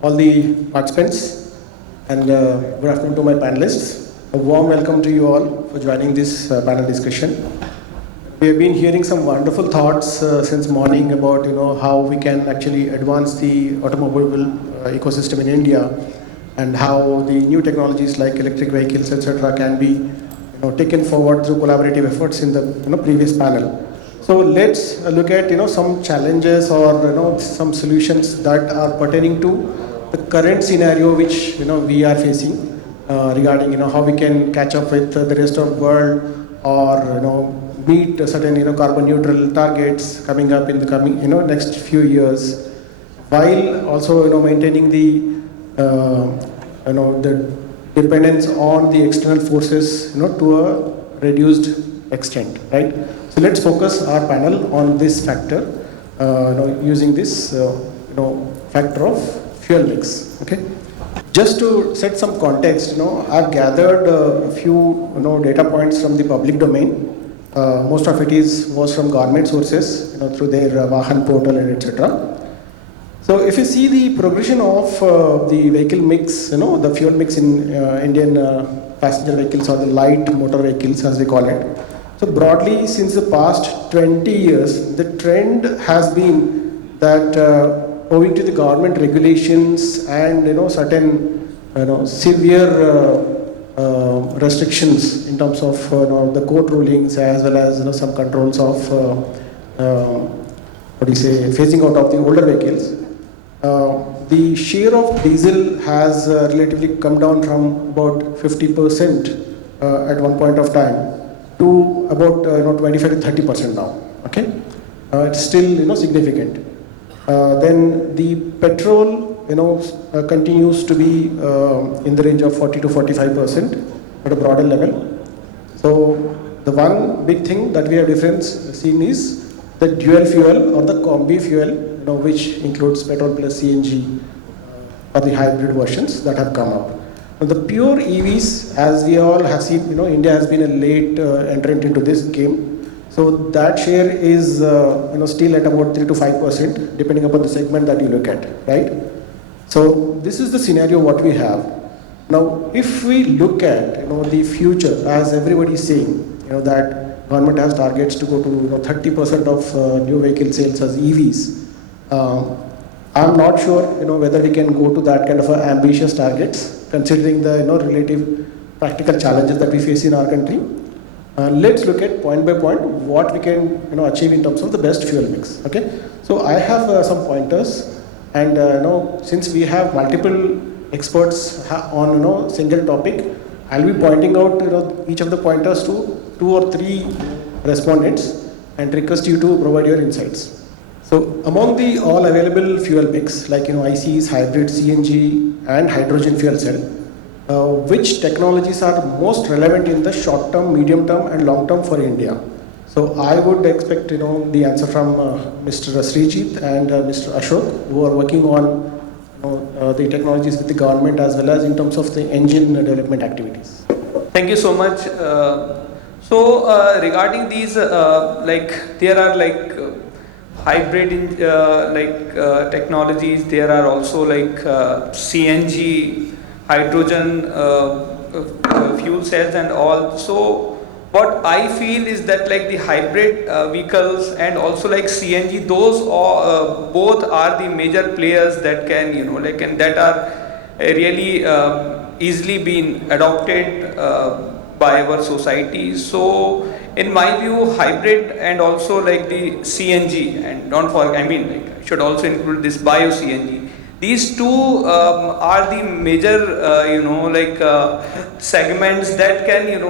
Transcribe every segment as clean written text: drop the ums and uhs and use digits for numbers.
all the participants, and good afternoon to my panelists. A warm welcome to you all for joining this panel discussion. We have been hearing some wonderful thoughts since morning about how we can actually advance the automobile ecosystem in India, and how the new technologies like electric vehicles, etc., can be taken forward through collaborative efforts in the previous panel. So let's look at some challenges or some solutions that are pertaining to the current scenario which we are facing regarding how we can catch up with the rest of the world, or meet certain carbon neutral targets coming up in the coming next few years, while also maintaining the the dependence on the external forces to a reduced extent, right? So let's focus our panel on this factor, using this factor of fuel mix. Okay. Just to set some context, I've gathered a few data points from the public domain. Most of it was from government sources, through their Vahan portal and etc. So if you see the progression of the vehicle mix, the fuel mix in Indian passenger vehicles, or the light motor vehicles as we call it. So broadly, since the past 20 years, the trend has been that owing to the government regulations and certain severe restrictions in terms of the court rulings, as well as some controls of phasing out of the older vehicles. The share of diesel has relatively come down from about 50% at one point of time to about 25 to 30% now. Okay, it's still significant. Then the petrol continues to be in the range of 40 to 45% at a broader level. So the one big thing that we have seen is the dual fuel or the combi fuel, which includes petrol plus CNG, or the hybrid versions that have come up. Now the pure EVs, as we all have seen, India has been a late entrant into this game. So that share is still at about 3 to 5%, depending upon the segment that you look at, right? So this is the scenario what we have. Now, if we look at the future, as everybody is saying, that government has targets to go to 30% of new vehicle sales as EVs. I'm not sure whether we can go to that kind of ambitious targets, considering the relative practical challenges that we face in our country. Let's look at point by point what we can achieve in terms of the best fuel mix. Okay, so I have some pointers, and since we have multiple experts on single topic, I'll be pointing out each of the pointers to 2 or 3 respondents and request you to provide your insights. So among the all available fuel mix, like ICEs, hybrid, CNG, and hydrogen fuel cell, which technologies are most relevant in the short term, medium term, and long term for India? So I would expect the answer from Mr. Srijit and Mr. Ashok, who are working on the technologies with the government, as well as in terms of the engine development activities. Thank you so much. Regarding these, there are hybrid technologies. There are also CNG, hydrogen fuel cells and all. So what I feel is that the hybrid vehicles and also CNG, those both are the major players that can and that are really easily being adopted by our society. So in my view, hybrid and also the CNG, and don't forget, I should also include this bio CNG. These two are the major segments that can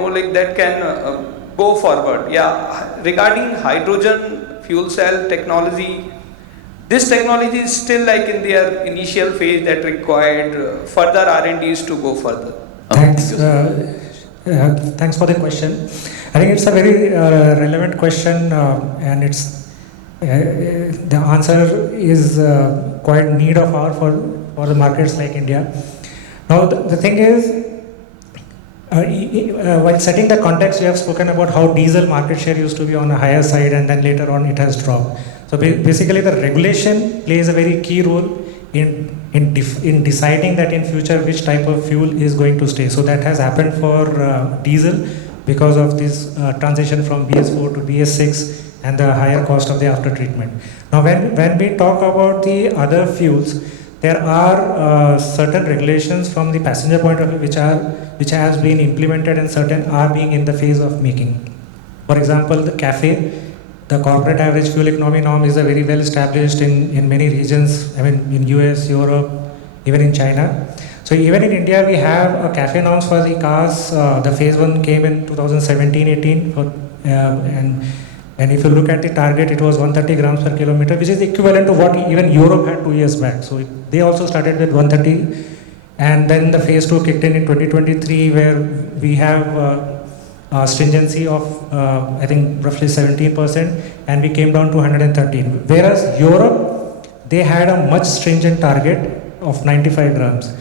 go forward. Yeah, regarding hydrogen fuel cell technology, this technology is still in their initial phase that required further R&Ds to go further. Thanks. Thanks for the question. I think it's a very relevant question, and it's the answer is quite need of hour for the markets like India. Now the thing is, while setting the context, we have spoken about how diesel market share used to be on a higher side, and then later on it has dropped. So basically the regulation plays a very key role in in deciding that in future which type of fuel is going to stay. So that has happened for diesel because of this transition from BS4 to BS6 and the higher cost of the after treatment. Now when we talk about the other fuels, there are certain regulations from the passenger point of view which has been implemented and certain are being in the phase of making. For example, the CAFE, the corporate average fuel economy norm, is a very well established in many regions, I mean in US, Europe, even in China. So even in India we have a CAFE norms for the cars. The phase 1 came in 2017-18 for, and if you look at the target, it was 130 grams per kilometer, which is equivalent to what even Europe had 2 years back. So they also started with 130, and then the phase 2 kicked in 2023, where we have stringency of I think roughly 17%, and we came down to 113. Whereas Europe, they had a much stringent target of 95 grams.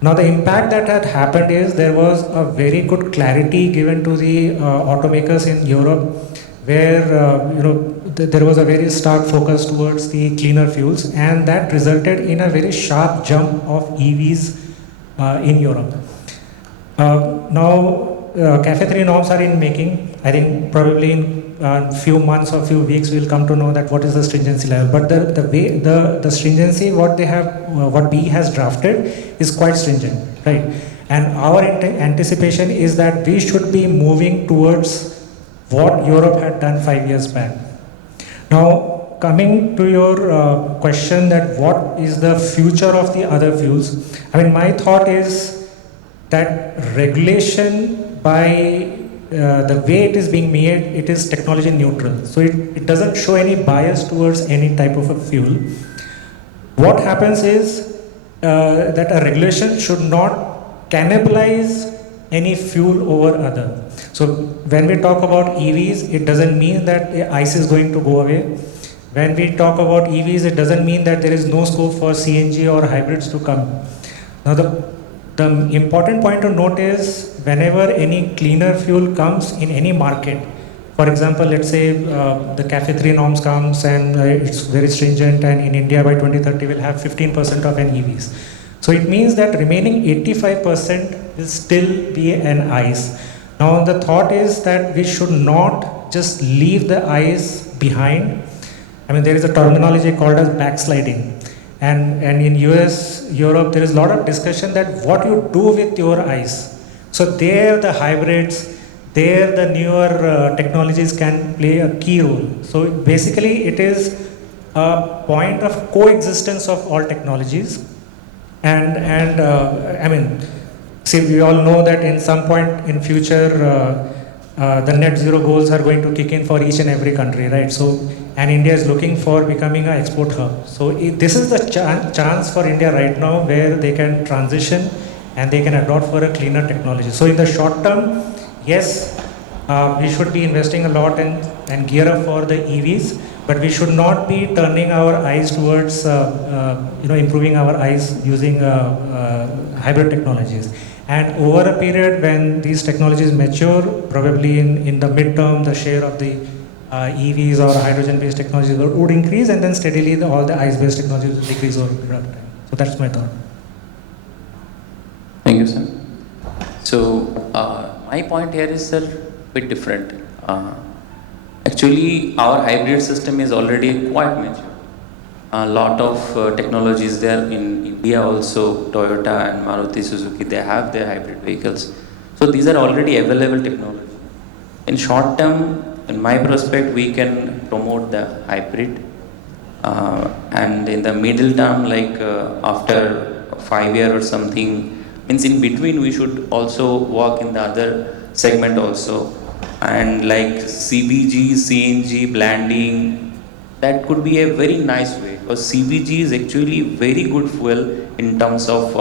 Now the impact that had happened is there was a very good clarity given to the automakers in Europe, where there was a very stark focus towards the cleaner fuels, and that resulted in a very sharp jump of EVs in Europe. Now CAFE 3 norms are in making. I think probably in few months or few weeks we'll come to know that what is the stringency level. But the stringency what BE has drafted is quite stringent, right? And our anticipation is that we should be moving towards what Europe had done 5 years back. Now, coming to your question that what is the future of the other fuels, I mean, my thought is that regulation by the way it is being made, it is technology neutral. So it doesn't show any bias towards any type of a fuel. What happens is that a regulation should not cannibalize any fuel over other. So when we talk about EVs, it doesn't mean that ICE is going to go away. When we talk about EVs, it doesn't mean that there is no scope for CNG or hybrids to come. Now the important point to note is whenever any cleaner fuel comes in any market, for example, let's say the CAFE 3 norms comes and it's very stringent, and in India by 2030 we'll have 15% of NEVs. So it means that remaining 85% will still be an ICE. Now the thought is that we should not just leave the ICE behind. I mean, there is a terminology called as backsliding. And in US, Europe, there is a lot of discussion that what you do with your ICE. So there the hybrids, there the newer technologies can play a key role. So basically it is a point of coexistence of all technologies. And I mean, see, we all know that in some point in future, the net zero goals are going to kick in for each and every country, right? So, and India is looking for becoming an export hub. So this is the chance for India right now where they can transition and they can adopt for a cleaner technology. So in the short term, yes, we should be investing a lot and gear up for the EVs, but we should not be turning our eyes towards improving our eyes using hybrid technologies. And over a period when these technologies mature, probably in the midterm, the share of the EVs or hydrogen-based technologies would increase, and then steadily all the ICE-based technologies will decrease over a period of time. So that's my thought. Thank you, sir. So my point here is, sir, a bit different. Actually, our hybrid system is already quite mature. A lot of technologies there in India also, Toyota and Maruti Suzuki, they have their hybrid vehicles. So these are already available technology. In short term, in my prospect, we can promote the hybrid. And in the middle term, like after 5 years or something, means in between we should also work in the other segment also. And like CBG, CNG, blending, that could be a very nice way, because CBG is actually very good fuel in terms of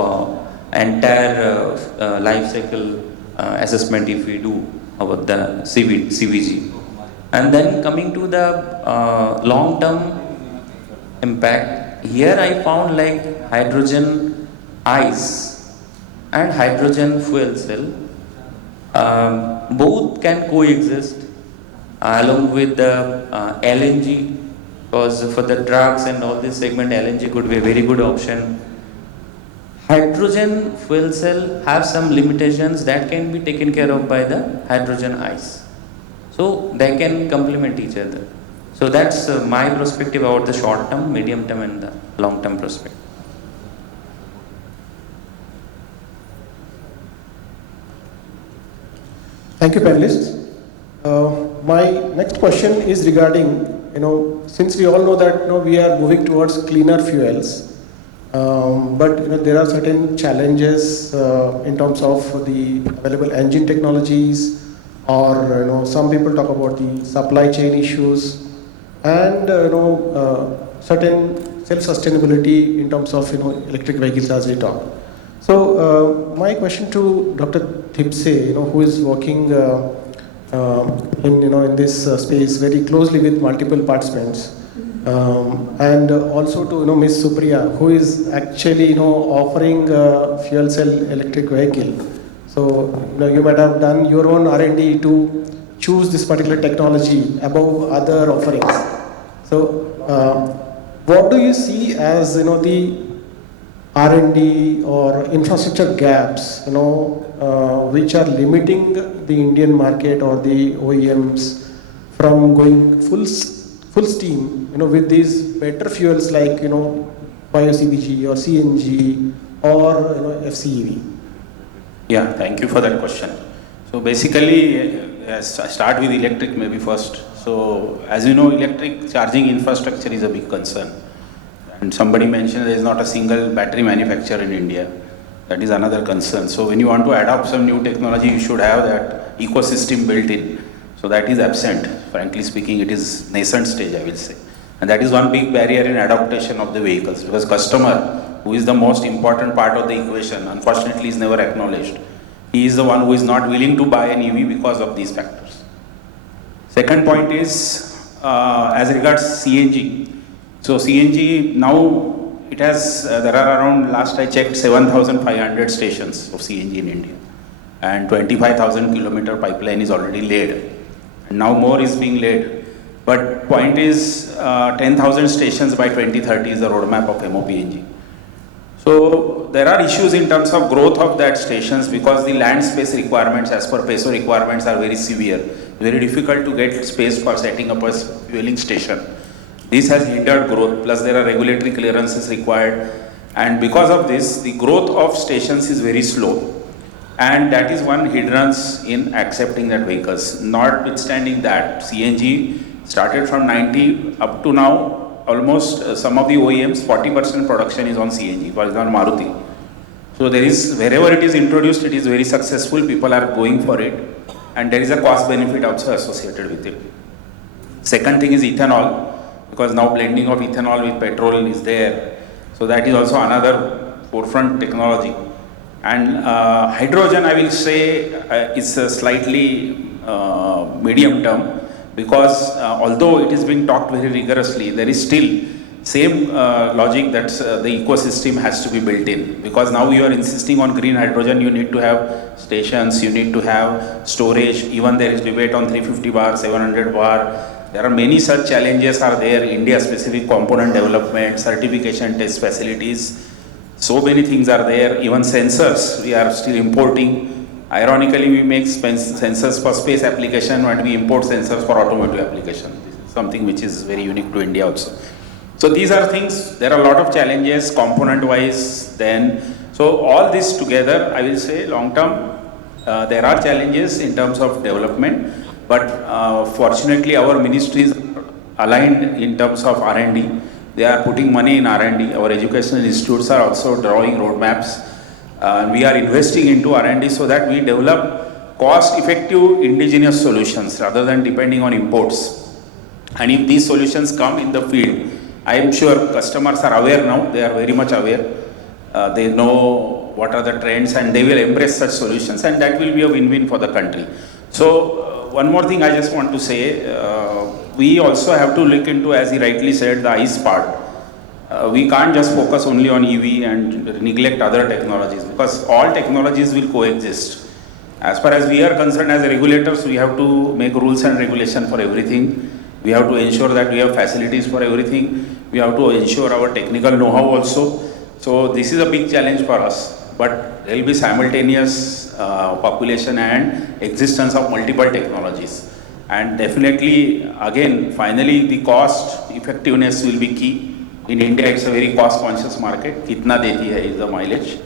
entire life cycle assessment if we do about the CBG. And then coming to the long term impact, here I found like hydrogen ICE and hydrogen fuel cell, both can coexist along with the LNG, because for the trucks and all this segment, LNG could be a very good option. hydrogen fuel cell have some limitations that can be taken care of by the hydrogen ice. So they can complement each other. So that's my perspective about the short term, medium term and the long term perspective. Thank you, panelists. My next question is regarding, since we all know that we are moving towards cleaner fuels, but there are certain challenges in terms of the available engine technologies, or some people talk about the supply chain issues, and certain self-sustainability in terms of electric vehicles as we talk. So my question to Dr. Thipse, who is working in this space very closely with multiple participants, and also to Ms. Supriya, who is actually offering fuel cell electric vehicle. So you might have done your own R&D to choose this particular technology above other offerings. So what do you see as the R&D or infrastructure gaps, which are limiting the Indian market or the OEMs from going full steam, with these better fuels like, bio-CBG or CNG or, FCEV? Yeah, thank you for that question. So basically, start with electric maybe first. So as you know, electric charging infrastructure is a big concern. And somebody mentioned there is not a single battery manufacturer in India. That is another concern. So when you want to adopt some new technology, you should have that ecosystem built in. So that is absent. Frankly speaking, it is nascent stage, I will say. And that is one big barrier in adaptation of the vehicles, because customer, who is the most important part of the equation, unfortunately is never acknowledged. He is the one who is not willing to buy an EV because of these factors. Second point is, as regards CNG. So CNG now, it has, there are around, last I checked, 7,500 stations of CNG in India. And 25,000 kilometer pipeline is already laid. And now more is being laid. But point is, 10,000 stations by 2030 is the roadmap of MoPNG. So there are issues in terms of growth of that stations, because the land space requirements as per PESO requirements are very severe. Very difficult to get space for setting up a fueling station. This has hindered growth, plus there are regulatory clearances required, and because of this, the growth of stations is very slow, and that is one hindrance in accepting that vehicles. Notwithstanding that, CNG started from 90 up to now, almost some of the OEMs, 40% production is on CNG, for example Maruti. So there is, wherever it is introduced, it is very successful, people are going for it, and there is a cost benefit also associated with it. Second thing is ethanol, because now blending of ethanol with petrol is there. So that is also another forefront technology. And hydrogen, I will say, is a slightly medium term, because although it is being talked very rigorously, there is still same logic that the ecosystem has to be built in. Because now you are insisting on green hydrogen, you need to have stations, you need to have storage. Even there is debate on 350 bar, 700 bar. There are many such challenges are there, India-specific component development, certification test facilities. So many things are there, even sensors we are still importing. Ironically, we make sensors for space application and we import sensors for automotive application. This is something which is very unique to India also. So these are things, there are a lot of challenges component-wise then. So all this together, I will say long term, there are challenges in terms of development. But fortunately, our ministries aligned in terms of R&D. They are putting money in R&D. Our educational institutes are also drawing roadmaps. We are investing into R&D so that we develop cost-effective indigenous solutions rather than depending on imports. And if these solutions come in the field, I am sure customers are aware now. They are very much aware. They know what are the trends and they will embrace such solutions, and that will be a win-win for the country. So one more thing I just want to say, we also have to look into, as he rightly said, the ICE part. We can't just focus only on EV and neglect other technologies, because all technologies will coexist. As far as we are concerned as regulators, we have to make rules and regulation for everything. We have to ensure that we have facilities for everything. We have to ensure our technical know-how also. So this is a big challenge for us, but there will be simultaneous population and existence of multiple technologies. And definitely, again, finally, the cost effectiveness will be key. In India, it's a very cost-conscious market. Kitna deti hai is the mileage.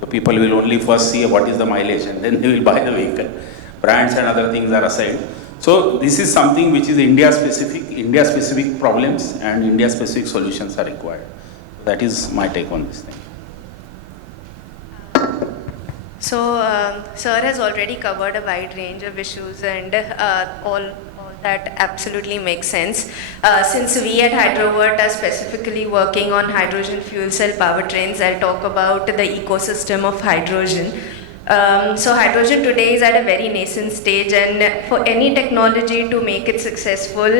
The people will only first see what is the mileage, and then they will buy the vehicle. Brands and other things are aside. So this is something which is India-specific problems, and India-specific solutions are required. That is my take on this thing. So, sir has already covered a wide range of issues, and all that absolutely makes sense. Since we at Hydrovert are specifically working on hydrogen fuel cell powertrains, I'll talk about the ecosystem of hydrogen. So hydrogen today is at a very nascent stage, and for any technology to make it successful,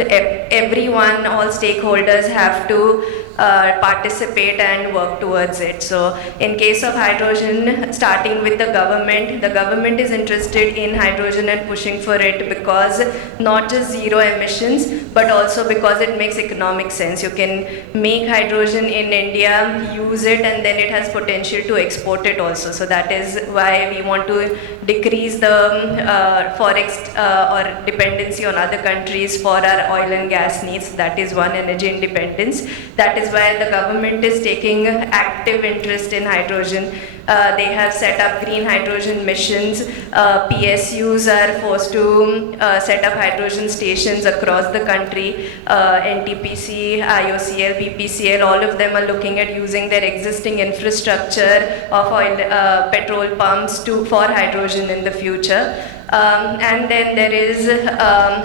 everyone, all stakeholders have to participate and work towards it. So in case of hydrogen, starting with the government is interested in hydrogen and pushing for it because not just zero emissions, but also because it makes economic sense. You can make hydrogen in India, use it, and then it has potential to export it also. So that is why we want to decrease the forex or dependency on other countries for our oil and gas needs. That is one, energy independence. That is why the government is taking active interest in hydrogen. They have set up green hydrogen missions. PSUs are forced to set up hydrogen stations across the country. NTPC, IOCL, BPCL, all of them are looking at using their existing infrastructure of oil, petrol pumps for hydrogen in the future. And then there is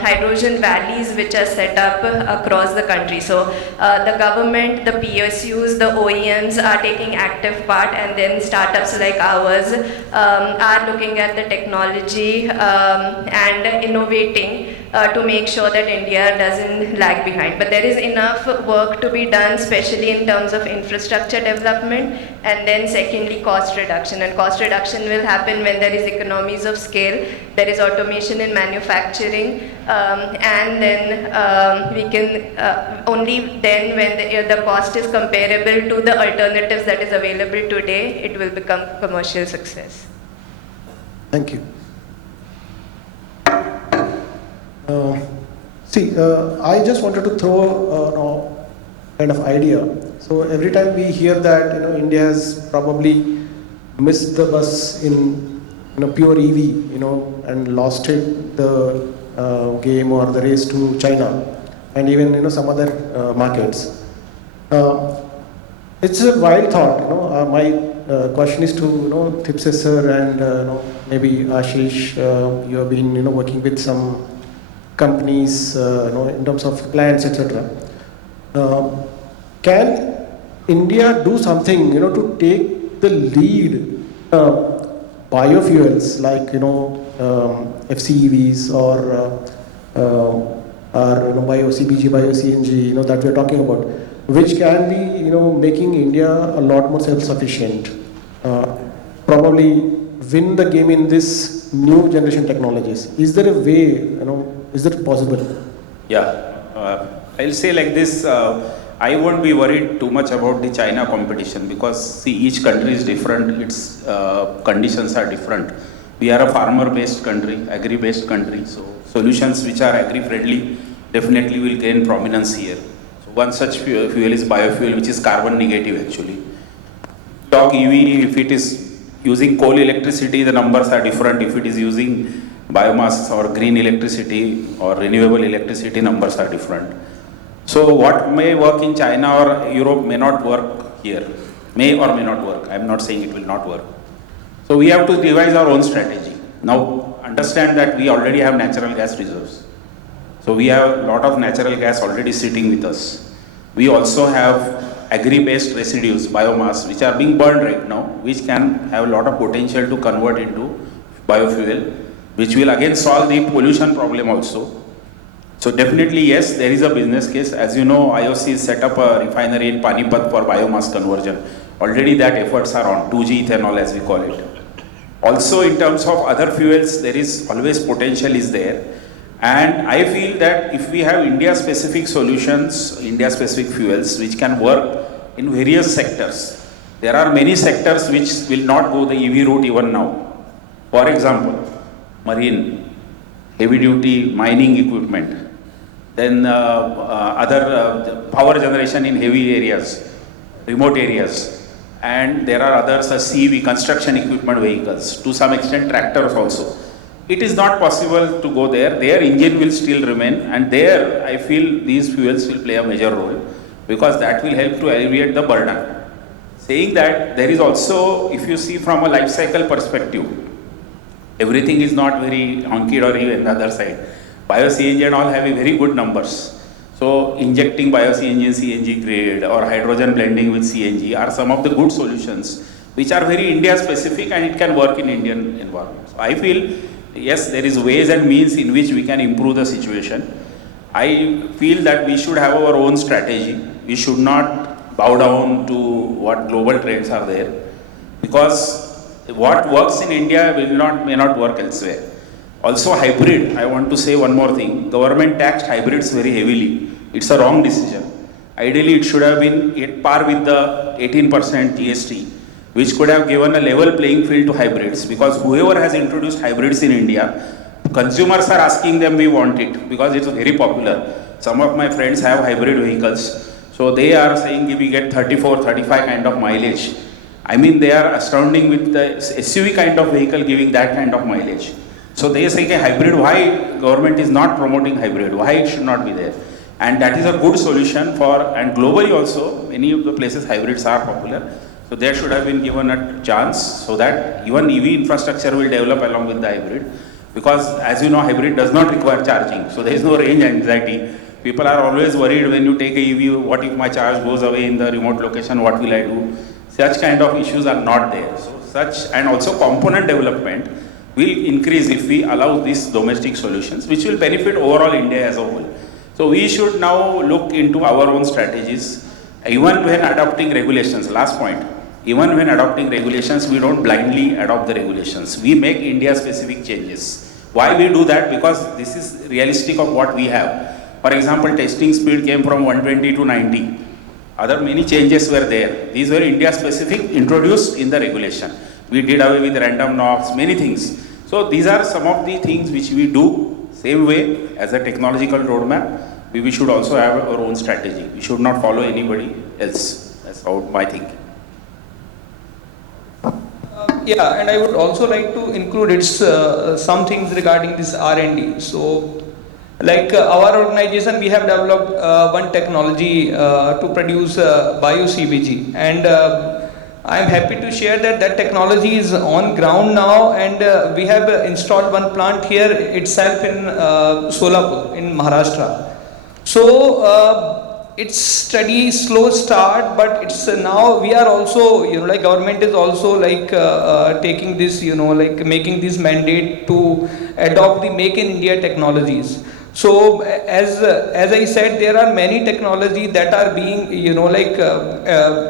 hydrogen valleys which are set up across the country. So the government, the PSUs, the OEMs are taking active part, and then startups like ours are looking at the technology and innovating to make sure that India doesn't lag behind. But there is enough work to be done, especially in terms of infrastructure development, and then secondly cost reduction. And cost reduction will happen when there is economies of scale, there is automation in manufacturing, and then we can only then when the cost is comparable to the alternatives that is available today, it will become commercial success. Thank you. I just wanted to throw a kind of idea. So every time we hear that India has probably missed the bus in pure EV, and lost it the game or the race to China, and even some other markets. It's a wild thought. My question is to Thipsis sir and maybe Ashish. You have been working with some companies in terms of plants, etc. Can India do something to take the lead? Biofuels like FCEVs or bio-CBG, bio-CNG that we are talking about, which can be making India a lot more self-sufficient, probably win the game in this new generation technologies. Is there a way, is it possible? Yeah, I'll say like this, I won't be worried too much about the China competition because see, each country is different, its conditions are different. We are a farmer-based country, agri-based country, so solutions which are agri-friendly definitely will gain prominence here. So one such fuel is biofuel, which is carbon negative actually. Talk EV, if it is using coal electricity, the numbers are different. If it is using biomass or green electricity or renewable electricity, numbers are different. So what may work in China or Europe may not work here, may or may not work. I am not saying it will not work. So we have to devise our own strategy. Now understand that we already have natural gas reserves. So we have a lot of natural gas already sitting with us. We also have agri-based residues, biomass, which are being burned right now, which can have a lot of potential to convert into biofuel, which will again solve the pollution problem also. So definitely yes, there is a business case. As you know, IOC has set up a refinery in Panipat for biomass conversion. Already that efforts are on, 2G ethanol as we call it. Also in terms of other fuels, there is always potential is there. And I feel that if we have India-specific solutions, India-specific fuels, which can work in various sectors, There are many sectors which will not go the EV route even now. For example, marine, heavy duty mining equipment, then other power generation in heavy areas, remote areas, and there are others, CEV, construction equipment vehicles, to some extent tractors also. It is not possible to go there. Their engine will still remain, and there I feel these fuels will play a major role, because that will help to alleviate the burden. Saying that, there is also, if you see from a life cycle perspective, everything is not very honky-dory on the other side. Bio-CNG and all have a very good numbers. So injecting Bio-CNG in CNG grade or hydrogen blending with CNG are some of the good solutions which are very India specific, and it can work in Indian environment. So I feel, yes, there is ways and means in which we can improve the situation. I feel that we should have our own strategy. We should not bow down to what global trends are there, because what works in India may not work elsewhere. Also hybrid, I want to say one more thing. Government taxed hybrids very heavily. It's a wrong decision. Ideally, it should have been at par with the 18% GST, which could have given a level playing field to hybrids, because whoever has introduced hybrids in India, consumers are asking them, we want it, because it's very popular. Some of my friends have hybrid vehicles, so they are saying we get 34, 35 kind of mileage. I mean, they are astounding with the SUV kind of vehicle giving that kind of mileage. So they say, hybrid, why government is not promoting hybrid? Why it should not be there? And that is a good solution for, and globally also, many of the places hybrids are popular. So there should have been given a chance so that even EV infrastructure will develop along with the hybrid. Because as you know, hybrid does not require charging. So there is no range anxiety. People are always worried when you take a EV, what if my charge goes away in the remote location, what will I do? Such kind of issues are not there. So such, and also component development will increase if we allow these domestic solutions, which will benefit overall India as a whole. So we should now look into our own strategies, even when adopting regulations. Last point, even when adopting regulations, we don't blindly adopt the regulations. We make India-specific changes. Why we do that? Because this is realistic of what we have. For example, testing speed came from 120 to 90. Other many changes were there. These were India-specific, introduced in the regulation. We did away with random knocks, many things. So these are some of the things which we do same way as a technological roadmap. We should also have our own strategy. We should not follow anybody else. That's how my thinking. Yeah, and I would also like to include some things regarding this R&D. So, like our organization, we have developed one technology to produce bio-CBG, and I am happy to share that that technology is on ground now, and we have installed one plant here itself in Solapur in Maharashtra. So it's steady, slow start, but it's now we are also, like government is also like taking this, like making this mandate to adopt the Make in India technologies. So as I said, there are many technologies that are being,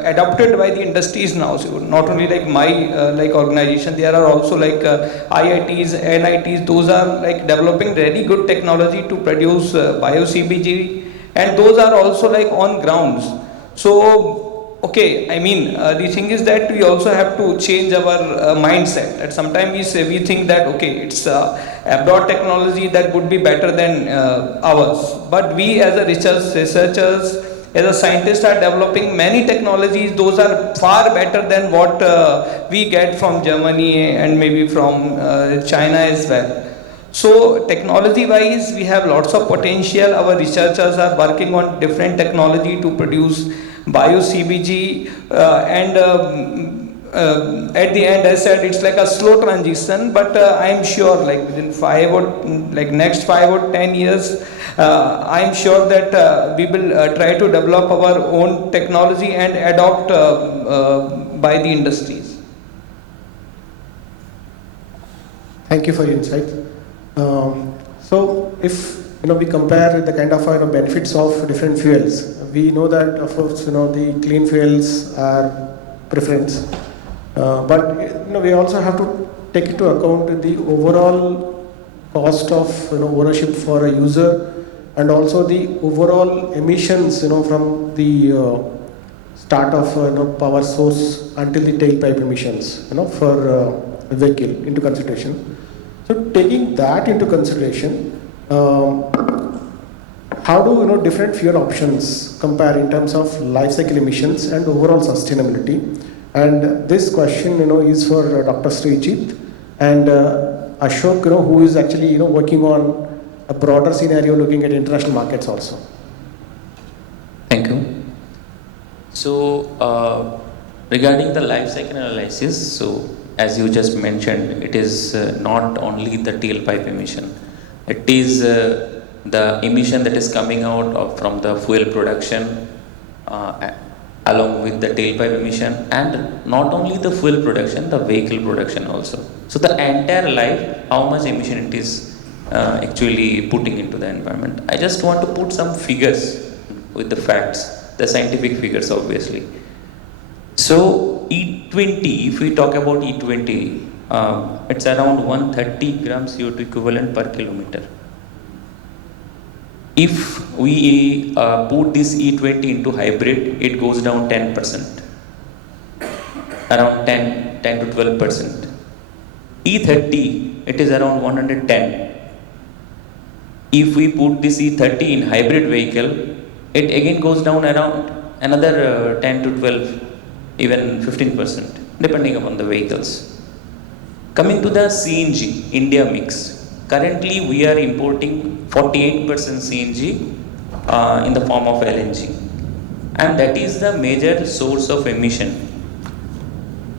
adopted by the industries now. So not only like my like organization, there are also like IITs, NITs. Those are like developing very good technology to produce bio-CBG. And those are also like on grounds. So, okay, I mean, the thing is that we also have to change our mindset. That sometimes we think that, okay, it's abroad technology that would be better than ours. But we as a researchers, as a scientists are developing many technologies. Those are far better than what we get from Germany and maybe from China as well. So technology wise, we have lots of potential. Our researchers are working on different technology to produce bio-CBG, and at the end, I said it's like a slow transition, but I'm sure like within next 5 or 10 years, I'm sure that we will try to develop our own technology and adopt by the industries. Thank you for your insight. So if we compare the kind of benefits of different fuels, we know that of course the clean fuels are preference, but we also have to take into account the overall cost of ownership for a user, and also the overall emissions from the start of power source until the tailpipe emissions for a vehicle into consideration. So taking that into consideration, how do different fuel options compare in terms of life cycle emissions and overall sustainability? And this question is for Dr. Srijit and Ashok, who is actually working on a broader scenario looking at international markets also. Thank you. So, regarding the life cycle analysis, so as you just mentioned, it is not only the tailpipe emission, it is the emission that is coming out from the fuel production along with the tailpipe emission, and not only the fuel production, the vehicle production also. So the entire life, how much emission it is actually putting into the environment. I just want to put some figures with the facts, the scientific figures obviously. So E20, if we talk about E20, it's around 130 grams CO2 equivalent per kilometer. If we put this E20 into hybrid, it goes down 10%, around 10 to 12%. E30, it is around 110. If we put this E30 in hybrid vehicle, it again goes down around another 10 to 12, even 15%, depending upon the vehicles. Coming to the CNG, India mix. Currently, we are importing 48% CNG in the form of LNG, and that is the major source of emission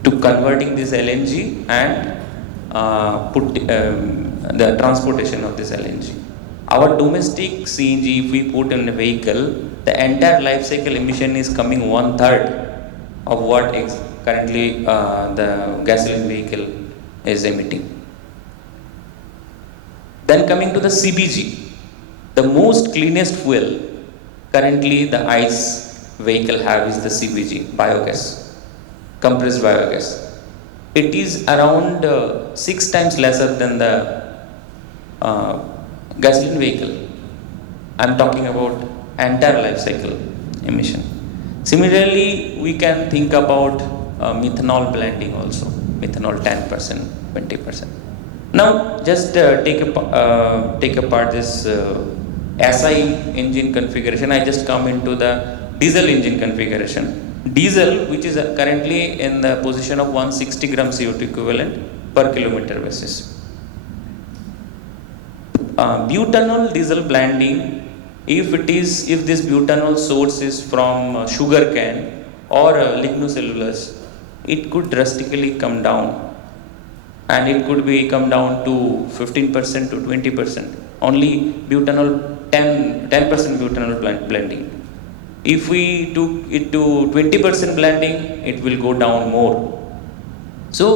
to converting this LNG and the transportation of this LNG. Our domestic CNG, if we put in a vehicle, the entire life cycle emission is coming 1/3 of what currently the gasoline vehicle is emitting. Then coming to the CBG, the most cleanest fuel currently the ICE vehicle have is the CBG, biogas, compressed biogas. It is around 6 times lesser than the gasoline vehicle. I am talking about entire life cycle emission. Similarly, we can think about methanol blending also, methanol 10%, 20%. Now, just take apart this SI engine configuration. I just come into the diesel engine configuration. Diesel, which is currently in the position of 160 gram CO2 equivalent per kilometer basis. Butanol diesel blending, if this butanol source is from sugar cane or lignocellulose, it could drastically come down. And it could be come down to 15% to 20%. Only butanol 10% butanol blending. If we took it to 20% blending, it will go down more. So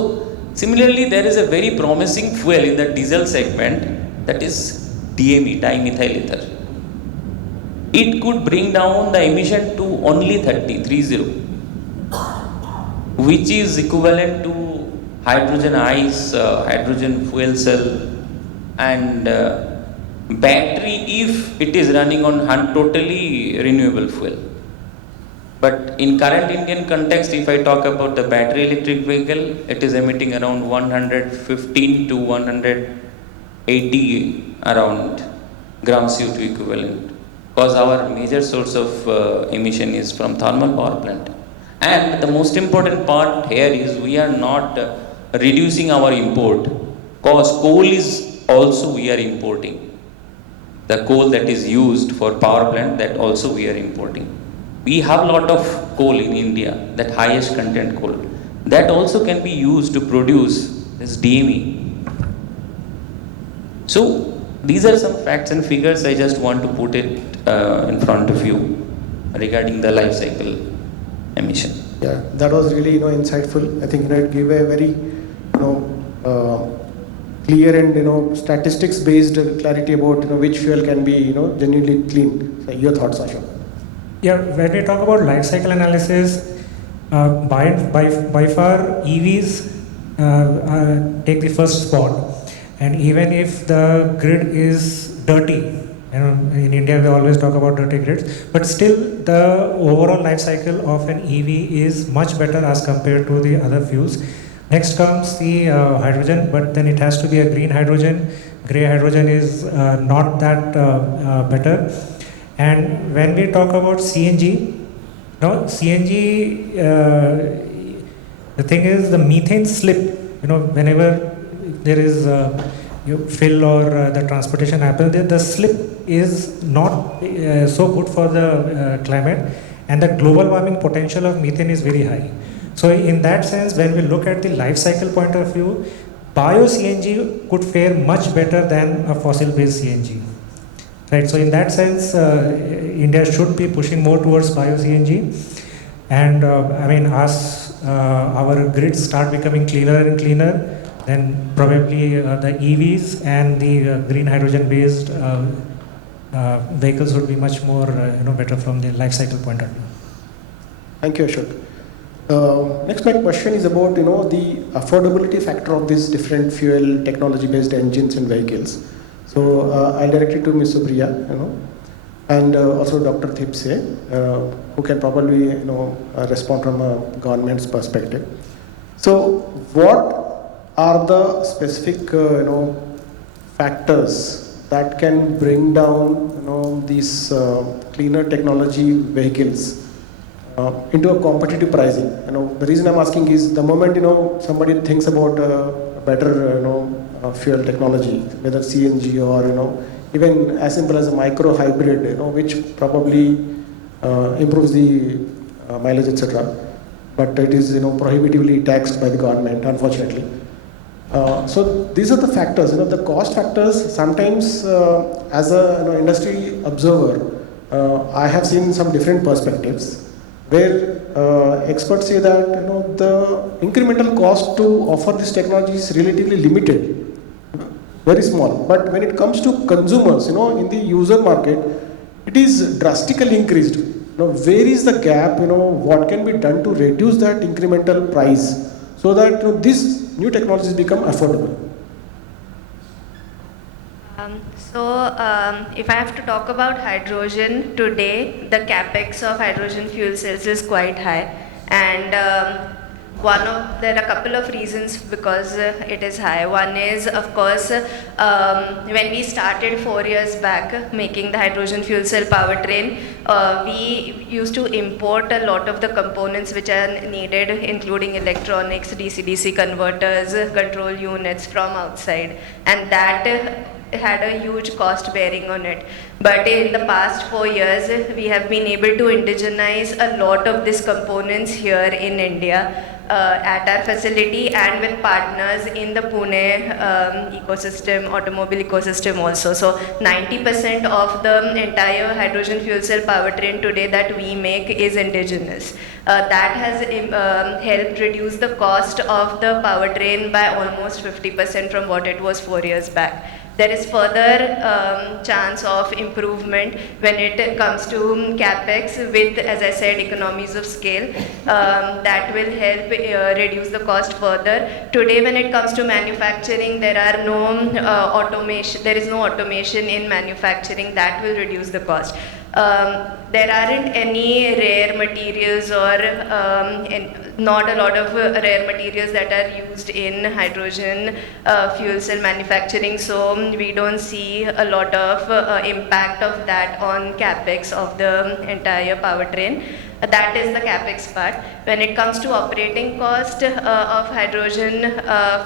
similarly, there is a very promising fuel in the diesel segment, that is DME, dimethyl ether. It could bring down the emission to only 30, which is equivalent to hydrogen ice, hydrogen fuel cell, and battery if it is running on totally renewable fuel. But in current Indian context, if I talk about the battery electric vehicle, it is emitting around 115 to 180 around grams CO2 equivalent, because our major source of emission is from thermal power plant. And the most important part here is we are not reducing our import, because coal is also we are importing. The coal that is used for power plant, that also we are importing. We have a lot of coal in India, that highest content coal. That also can be used to produce this DME. So these are some facts and figures. I just want to put it in front of you regarding the life cycle emission. Yeah, that was really insightful. I think it gave a very clear and statistics based clarity about which fuel can be genuinely clean. So your thoughts, Ashok? Yeah, when we talk about life cycle analysis, by far EVs take the first spot, and even if the grid is dirty, You know, in India we always talk about dirty grids, but still the overall life cycle of an EV is much better as compared to the other fuels. Next comes the hydrogen, but then it has to be a green hydrogen. Grey hydrogen is not that better. And when we talk about CNG, now CNG, the thing is the methane slip. You know, whenever there is you fill or the transportation happens, the slip is not so good for the climate, and the global warming potential of methane is very high. So in that sense, when we look at the life cycle point of view, bio-CNG could fare much better than a fossil-based CNG. Right, so in that sense, India should be pushing more towards bio-CNG, and I mean, as our grids start becoming cleaner and cleaner, then probably the EVs and the green hydrogen-based vehicles would be much more, better from the life cycle point of view. Thank you, Ashok. Next, my question is about the affordability factor of these different fuel technology-based engines and vehicles. So I'll direct it to Ms. Supriya, and also Dr. Thipse, who can probably respond from a government's perspective. So what are the specific factors that can bring down these cleaner technology vehicles into a competitive pricing? The reason I'm asking is the moment somebody thinks about a better fuel technology, whether CNG or even as simple as a micro hybrid, which probably improves the mileage, etc. But it is prohibitively taxed by the government, unfortunately. So these are the factors, the cost factors. Sometimes as a industry observer, I have seen some different perspectives where experts say that the incremental cost to offer this technology is relatively limited, very small. But when it comes to consumers, in the user market, it is drastically increased. Where is the gap? What can be done to reduce that incremental price so that these new technologies become affordable? If I have to talk about hydrogen today, the capex of hydrogen fuel cells is quite high, and there are a couple of reasons because it is high. One is, of course, when we started 4 years back making the hydrogen fuel cell powertrain, we used to import a lot of the components which are needed, including electronics, DC-DC converters, control units from outside, and that had a huge cost bearing on it. But in the past 4 years, we have been able to indigenize a lot of these components here in India at our facility and with partners in the Pune ecosystem, automobile ecosystem also. So 90% of the entire hydrogen fuel cell powertrain today that we make is indigenous. That has helped reduce the cost of the powertrain by almost 50% from what it was 4 years back. There is further chance of improvement when it comes to capex with, as I said, economies of scale that will help reduce the cost further. Today, when it comes to manufacturing, there are no automation. There is no automation in manufacturing that will reduce the cost. There aren't any rare materials or not a lot of rare materials that are used in hydrogen fuel cell manufacturing, so we don't see a lot of impact of that on capex of the entire powertrain. That is the capex part. When it comes to operating cost of hydrogen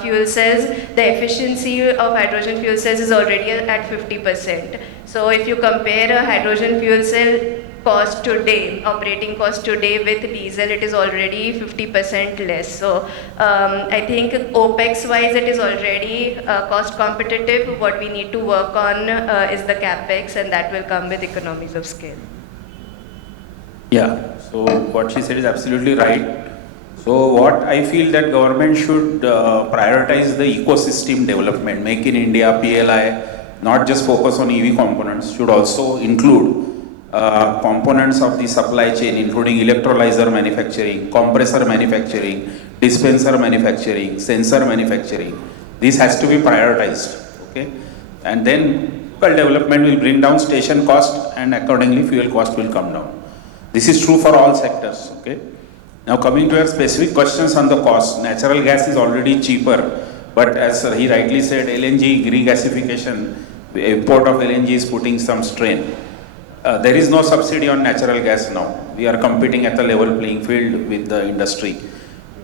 fuel cells, the efficiency of hydrogen fuel cells is already at 50%. So if you compare a hydrogen fuel cell cost today, operating cost today with diesel, it is already 50% less. So I think OPEX wise it is already cost competitive. What we need to work on is the capex, and that will come with economies of scale. Yeah, so what she said is absolutely right. So what I feel that government should prioritize the ecosystem development, Make in India, PLI, not just focus on EV components, should also include components of the supply chain, including electrolyzer manufacturing, compressor manufacturing, dispenser manufacturing, sensor manufacturing. This has to be prioritized, okay? And then development will bring down station cost and accordingly fuel cost will come down. This is true for all sectors, okay? Now coming to your specific questions on the cost, natural gas is already cheaper, but as he rightly said, LNG regasification, the import of LNG is putting some strain. There is no subsidy on natural gas now. We are competing at a level playing field with the industry.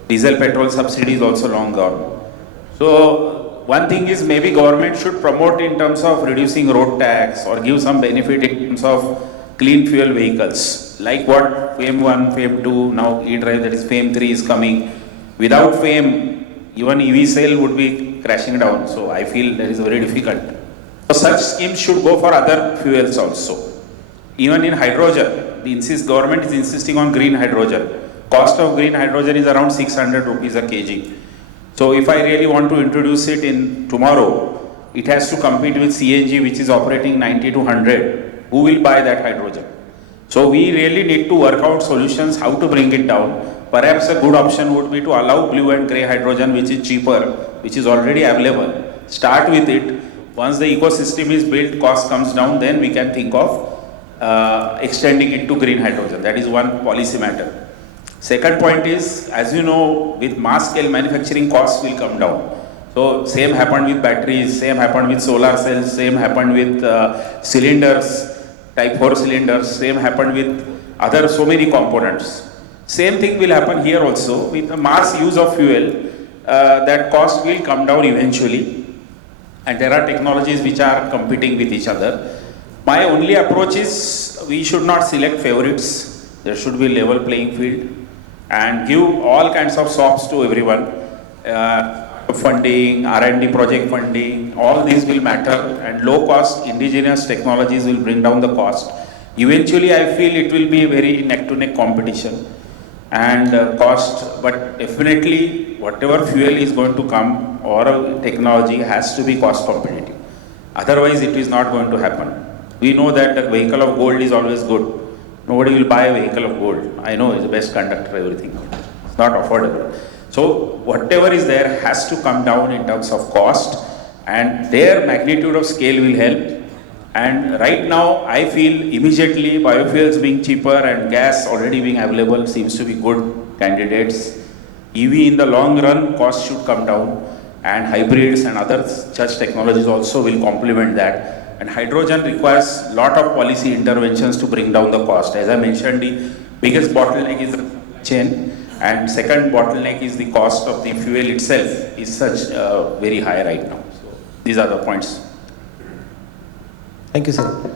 Diesel petrol subsidy is also long gone. So one thing is maybe government should promote in terms of reducing road tax or give some benefit in terms of clean fuel vehicles, like what FAME 1, FAME 2, now e-drive, that is FAME 3 is coming. Without FAME, even EV sale would be crashing down. So I feel that is very difficult. So such schemes should go for other fuels also. Even in hydrogen, the government is insisting on green hydrogen. Cost of green hydrogen is around 600 rupees a kg. So if I really want to introduce it in tomorrow, it has to compete with CNG, which is operating 90 to 100. Who will buy that hydrogen? So we really need to work out solutions how to bring it down. Perhaps a good option would be to allow blue and grey hydrogen, which is cheaper, which is already available. Start with it. Once the ecosystem is built, cost comes down, then we can think of extending it to green hydrogen. That is one policy matter. Second point is, as you know, with mass scale manufacturing, costs will come down. So same happened with batteries, same happened with solar cells, same happened with cylinders, type 4 cylinders, same happened with other so many components. Same thing will happen here also with the mass use of fuel, that cost will come down eventually. And there are technologies which are competing with each other. My only approach is we should not select favorites. There should be level playing field and give all kinds of SOPs to everyone. Funding, R&D project funding, all these will matter, and low cost indigenous technologies will bring down the cost. Eventually I feel it will be a very neck to neck competition and cost, but definitely whatever fuel is going to come or technology has to be cost competitive. Otherwise it is not going to happen. We know that a vehicle of gold is always good. Nobody will buy a vehicle of gold. I know it's the best conductor, everything. It's not affordable. So whatever is there has to come down in terms of cost, and their magnitude of scale will help. And right now I feel immediately biofuels being cheaper and gas already being available seems to be good candidates. EV in the long run cost should come down, and hybrids and other such technologies also will complement that. And hydrogen requires lot of policy interventions to bring down the cost. As I mentioned, the biggest bottleneck is the chain, and second bottleneck is the cost of the fuel itself is such very high right now. So these are the points. Thank you, sir.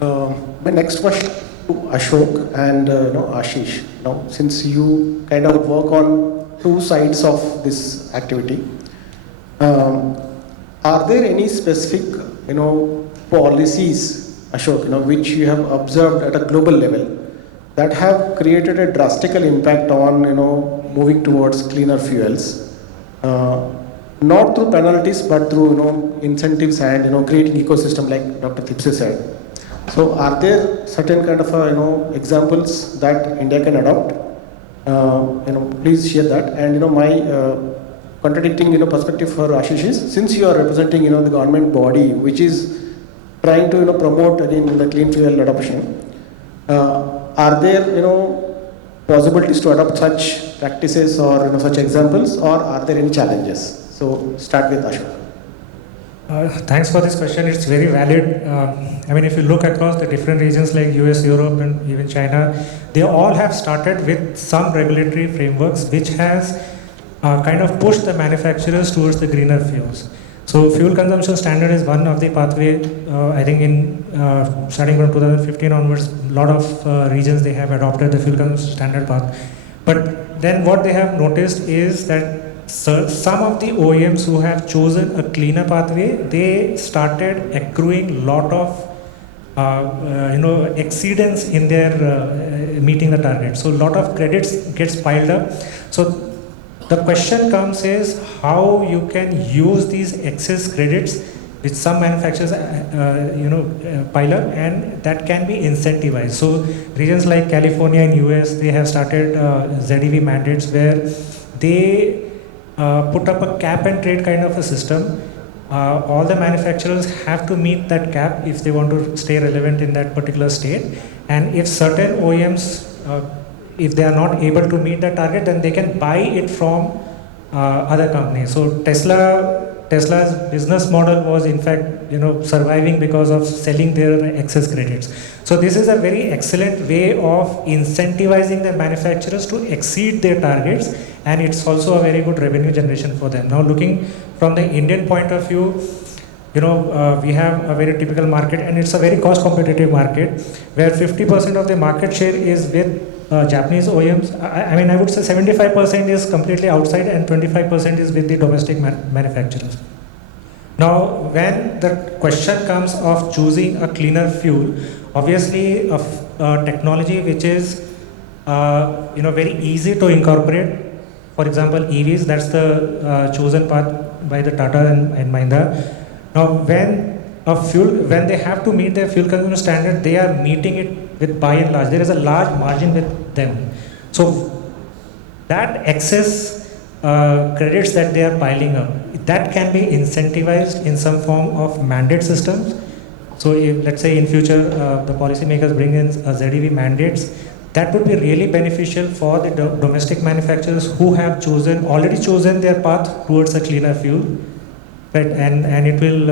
My next question to Ashok and Ashish. Now, since you kind of work on two sides of this activity, are there any specific, policies, Ashok, which you have observed at a global level that have created a drastical impact on, moving towards cleaner fuels, not through penalties, but through, incentives and, creating ecosystem like Dr. Thipse said. So are there certain kind of, examples that India can adopt? Please share that. And, my contradicting, perspective for Ashish is, since you are representing, the government body, which is trying to, promote again the clean fuel adoption, are there, possibilities to adopt such practices or, such examples, or are there any challenges? So start with Ashok. Thanks for this question. It's very valid. If you look across the different regions like US, Europe, and even China, they all have started with some regulatory frameworks which has kind of pushed the manufacturers towards the greener fuels. So fuel consumption standard is one of the pathway. I think in starting from 2015 onwards, a lot of regions they have adopted the fuel consumption standard path. But then what they have noticed is that some of the OEMs who have chosen a cleaner pathway, they started accruing lot of exceedance in their meeting the target. So a lot of credits gets piled up. So the question comes is how you can use these excess credits which some manufacturers pile up, and that can be incentivized. So regions like California and US, they have started ZEV mandates where they put up a cap and trade kind of a system all the manufacturers have to meet that cap if they want to stay relevant in that particular state. And if certain OEMs, if they are not able to meet the target, then they can buy it from other companies. So Tesla's business model was in fact, surviving because of selling their excess credits. So this is a very excellent way of incentivizing the manufacturers to exceed their targets, and it's also a very good revenue generation for them. Now, looking from the Indian point of view, we have a very typical market, and it's a very cost competitive market where 50% of the market share is with Japanese OEMs. I would say 75% is completely outside and 25% is with the domestic manufacturers. Now, when the question comes of choosing a cleaner fuel, obviously a technology which is very easy to incorporate, for example EVs, that's the chosen path by the Tata and Mahindra. Now, when they have to meet their fuel consumption standard, they are meeting it with, by and large, there is a large margin with them. So that excess credits that they are piling up, that can be incentivized in some form of mandate systems. So if, let's say in future the policymakers bring in ZEV mandates, that would be really beneficial for the domestic manufacturers who have already chosen their path towards a cleaner fuel. Right, and it will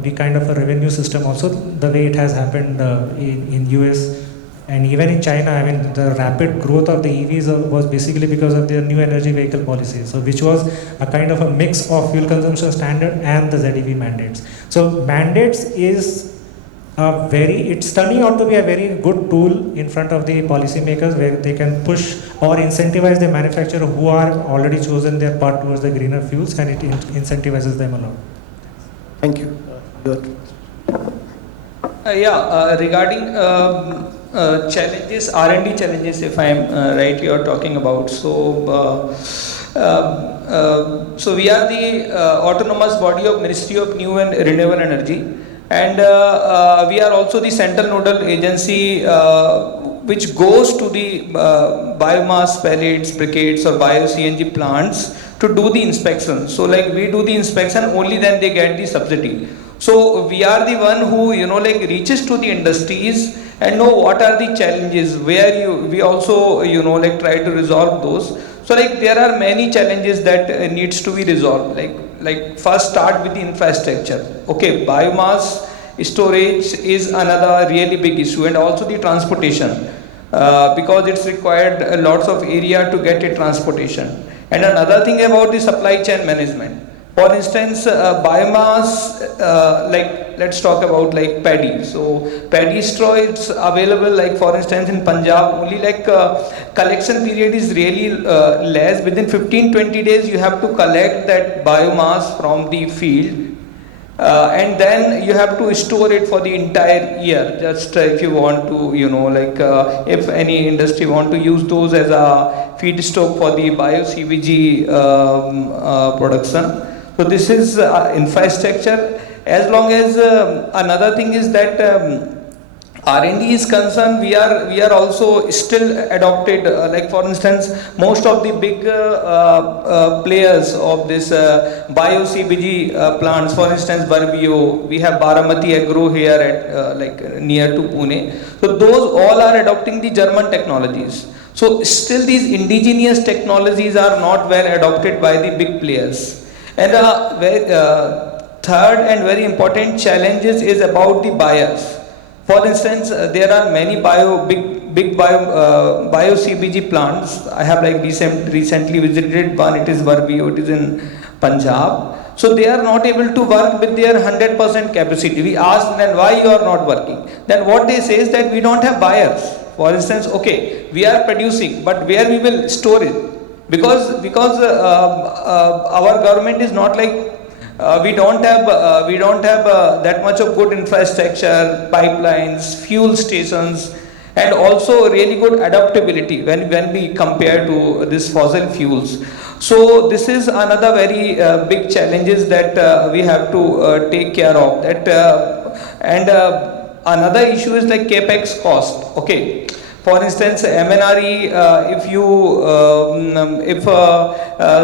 be kind of a revenue system also, the way it has happened in US and even in China. I mean, the rapid growth of the EVs was basically because of their new energy vehicle policy, so which was a kind of a mix of fuel consumption standard and the ZEV mandates. So mandates is it's turning out to be a very good tool in front of the policymakers, where they can push or incentivize the manufacturer who are already chosen their path towards the greener fuels, and it incentivizes them a lot. Thank you. Regarding challenges, R&D challenges, if I am right, you are talking about. So we are the autonomous body of Ministry of New and Renewable Energy. And we are also the central nodal agency which goes to the biomass pellets, briquettes or bio-CNG plants to do the inspection. So like we do the inspection, only then they get the subsidy. So we are the one who reaches to the industries and know what are the challenges, where we also try to resolve those. So like there are many challenges that needs to be resolved. Like first start with the infrastructure. Okay, biomass storage is another really big issue, and also the transportation because it's required lots of area to get a transportation. And another thing about the supply chain management. For instance, biomass, let's talk about like paddy. So paddy straw is available, like for instance in Punjab, only collection period is really less. Within 15-20 days you have to collect that biomass from the field. And then you have to store it for the entire year. Just if you want to, if any industry want to use those as a feedstock for the bio-CBG production. So this is infrastructure. As long as another thing is that R&D is concerned, we are also still adopted. Like for instance, most of the big players of this bio-CBG plants, for instance Verbio, we have Baramati Agro here at near to Pune. So those all are adopting the German technologies. So still these indigenous technologies are not well adopted by the big players. And third and very important challenges is about the buyers. For instance, there are many big bio CBG plants. I have recently visited one. It is Verbio. It is in Punjab. So they are not able to work with their 100% capacity. We ask then why you are not working. Then what they say is that we don't have buyers. For instance, okay, we are producing, but where we will store it? Because our government is not like. We don't have that much of good infrastructure, pipelines, fuel stations, and also really good adaptability when we compare to this fossil fuels. So this is another very big challenges that we have to take care of. That and another issue is like capex cost. Okay, for instance, MNRE, if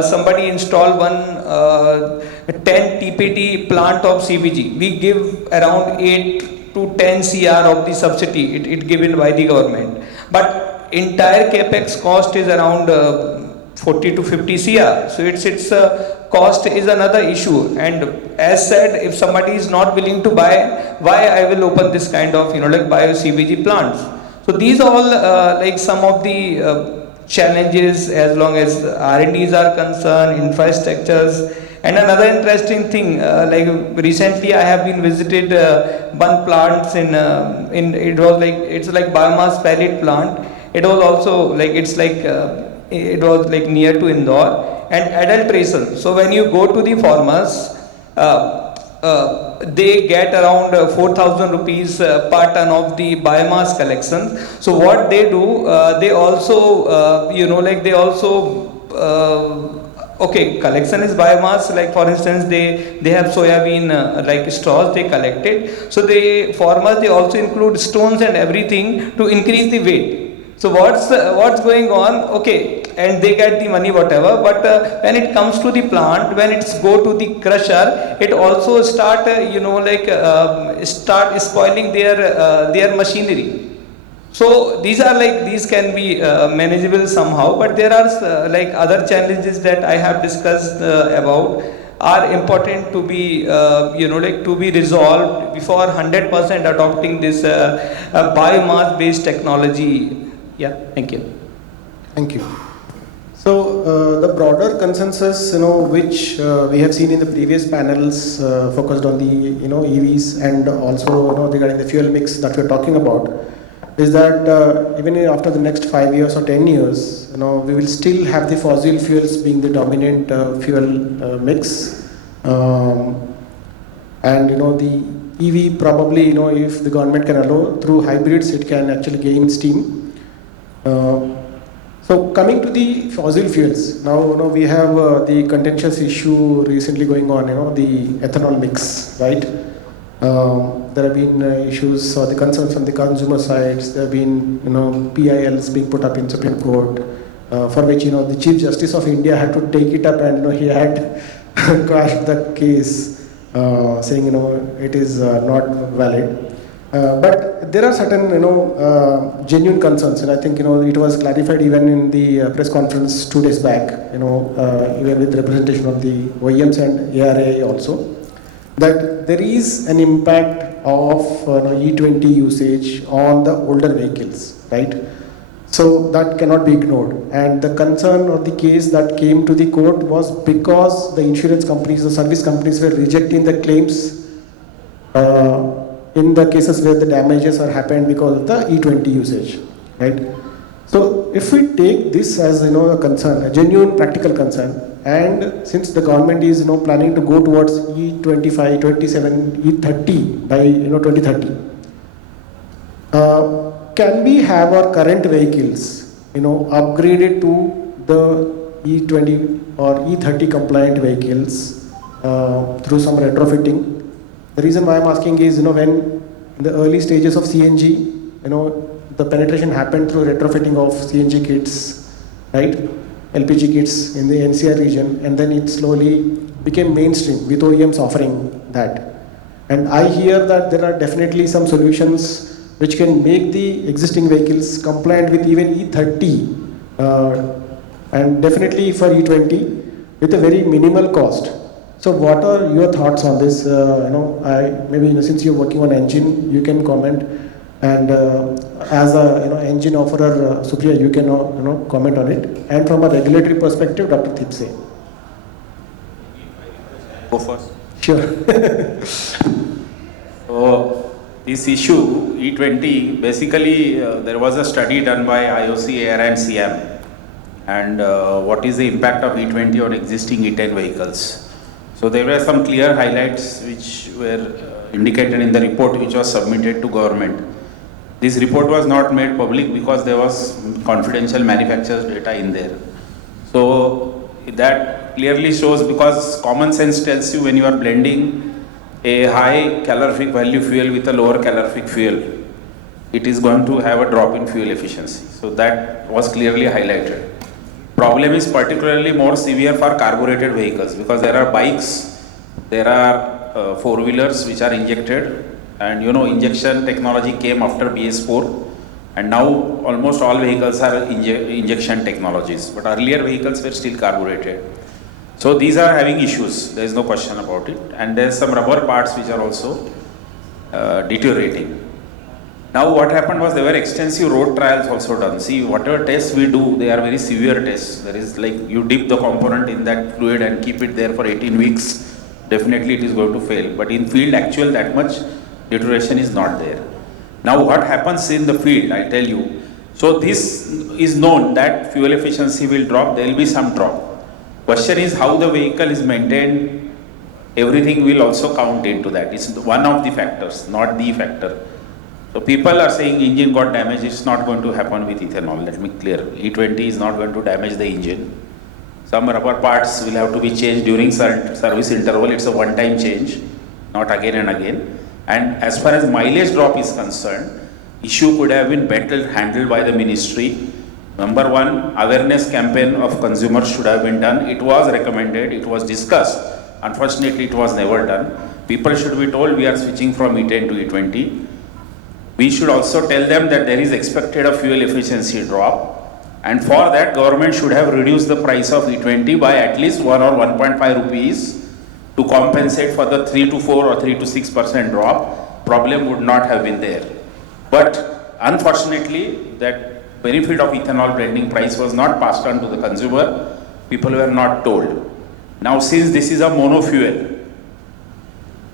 somebody install one 10 TPT plant of CBG, we give around 8 to 10 CR of the subsidy it given by the government. But entire capex cost is around 40 to 50 CR. So its cost is another issue. And as said, if somebody is not willing to buy, why I will open this kind of like bio CBG plants? So these are all like some of the challenges as long as R&Ds are concerned, infrastructures. And another interesting thing, like recently I have been visited one plants in it's like biomass pellet plant. It was also like it was like near to Indore, and adulteration. So when you go to the farmers, they get around 4,000 rupees per ton of the biomass collection. So what they do, they also okay, collection is biomass, like for instance they have soybean like straws they collected. So the farmers, they also include stones and everything to increase the weight. So what's going on? Okay, and they get the money whatever, but when it comes to the plant, when it's go to the crusher, it also start start spoiling their machinery. So these can be manageable somehow, but there are like other challenges that I have discussed about are important to be to be resolved before 100% adopting this biomass based technology. Yeah, thank you. Thank you. So the broader consensus, which we have seen in the previous panels, focused on the EVs and also regarding the fuel mix that we're talking about, is that even after the next 5 years or 10 years, we will still have the fossil fuels being the dominant fuel mix, and the EV probably, if the government can allow through hybrids, it can actually gain steam. So coming to the fossil fuels, now we have the contentious issue recently going on, the ethanol mix, right? There have been issues or the concerns from the consumer sides. There have been PILs being put up in Supreme Court, for which the Chief Justice of India had to take it up, and he had quashed the case, saying it is not valid. But there are certain genuine concerns, and I think it was clarified even in the press conference 2 days back, even with representation of the OEMs and ARAI also, that there is an impact of E20 usage on the older vehicles, right? So that cannot be ignored. And the concern or the case that came to the court was because the insurance companies, the service companies were rejecting the claims in the cases where the damages are happened because of the E20 usage, right? So if we take this as a concern, a genuine practical concern, and since the government is planning to go towards E25, 27, E30 by 2030, can we have our current vehicles upgraded to the E20 or E30 compliant vehicles through some retrofitting? The reason why I'm asking is, when in the early stages of CNG, the penetration happened through retrofitting of CNG kits, right? LPG kits in the NCR region, and then it slowly became mainstream with OEMs offering that. And I hear that there are definitely some solutions which can make the existing vehicles compliant with even E30, and definitely for E20 with a very minimal cost. So what are your thoughts on this? Maybe since you're working on engine, you can comment, and as a engine offerer, Supriya, you can comment on it. And from a regulatory perspective, Dr. Thipse. Go first. Sure. So this issue E20, basically there was a study done by IOC, AIR and CM, and what is the impact of E20 on existing E10 vehicles. So there were some clear highlights which were indicated in the report which was submitted to government. This report was not made public because there was confidential manufacturer's data in there. So that clearly shows, because common sense tells you when you are blending a high calorific value fuel with a lower calorific fuel, it is going to have a drop in fuel efficiency. So that was clearly highlighted. Problem is particularly more severe for carbureted vehicles because there are bikes, there are four-wheelers which are injected, and injection technology came after BS4, and now almost all vehicles are injection technologies, but earlier vehicles were still carbureted. So these are having issues, there is no question about it, and there are some rubber parts which are also deteriorating. Now what happened was there were extensive road trials also done. See, whatever tests we do, they are very severe tests. There is like you dip the component in that fluid and keep it there for 18 weeks, definitely it is going to fail. But in field actual that much deterioration is not there. Now what happens in the field, I tell you. So this is known that fuel efficiency will drop, there will be some drop. Question is how the vehicle is maintained, everything will also count into that. It's one of the factors, not the factor. So people are saying engine got damaged, it's not going to happen with ethanol, let me clear. E20 is not going to damage the engine. Some rubber parts will have to be changed during service interval, it's a one-time change, not again and again. And as far as mileage drop is concerned, issue could have been better handled by the ministry. Number one, awareness campaign of consumers should have been done. It was recommended, it was discussed. Unfortunately, it was never done. People should be told we are switching from E10 to E20. We should also tell them that there is expected a fuel efficiency drop, and for that government should have reduced the price of E20 by at least 1 or 1.5 rupees to compensate for the 3 to 4 or 3 to 6% drop. Problem would not have been there. But unfortunately, that benefit of ethanol blending price was not passed on to the consumer. People were not told. Now since this is a mono fuel,